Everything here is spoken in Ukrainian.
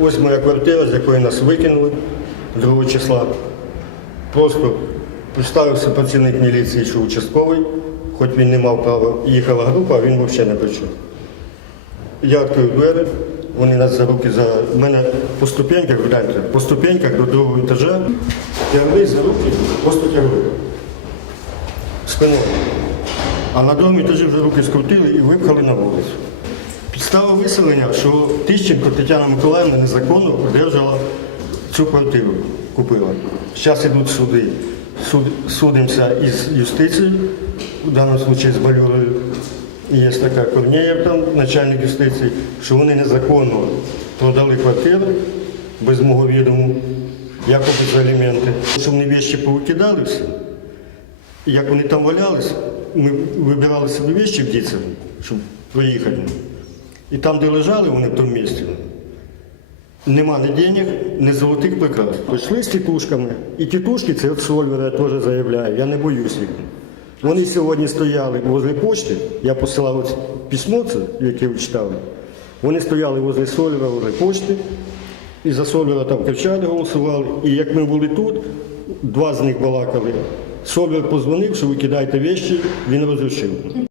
Ось моя квартира, з якої нас викинули 2 числа. Просто представився працівник міліції, що участковий, хоч він не мав права, їхала група, а він взагалі не прийшов. Я відкрив двері, вони нас за руки за мене по ступеньках, гляньте, по ступеньках до другого етажа тягли за руки, просто тягли. Спиною. А на другому етажі вже руки скрутили і випхали на вулицю. Підстава виселення, що Тищенко Тетяна Миколаївна незаконно одержала цю квартиру, купила. Зараз йдуть суди. Суд, судимося із юстицією, в даному випадку з Балюрою. І Є така Корнєєв, там, начальник юстиції, що вони незаконно продали квартиру без мого відому, якоби за аліменти. Щоб вони вещі повикидали. Як вони там валялись, ми вибирали собі вещі в дітям, щоб проїхати. І там, де лежали вони в тому місці, нема ні денег, ні золотих прикрас. Пішли з тітушками, і тітушки, це от Сольвера я теж заявляю, я не боюсь їх. Вони сьогодні стояли возле почти, я посилав письмо, це, яке ви читали. Вони стояли возле Сольвера, возле почти, і за Сольвера там кричали, голосували. І як ми були тут, два з них балакали. Сольвер позвонив, що ви кидаєте вещі, він розрішив.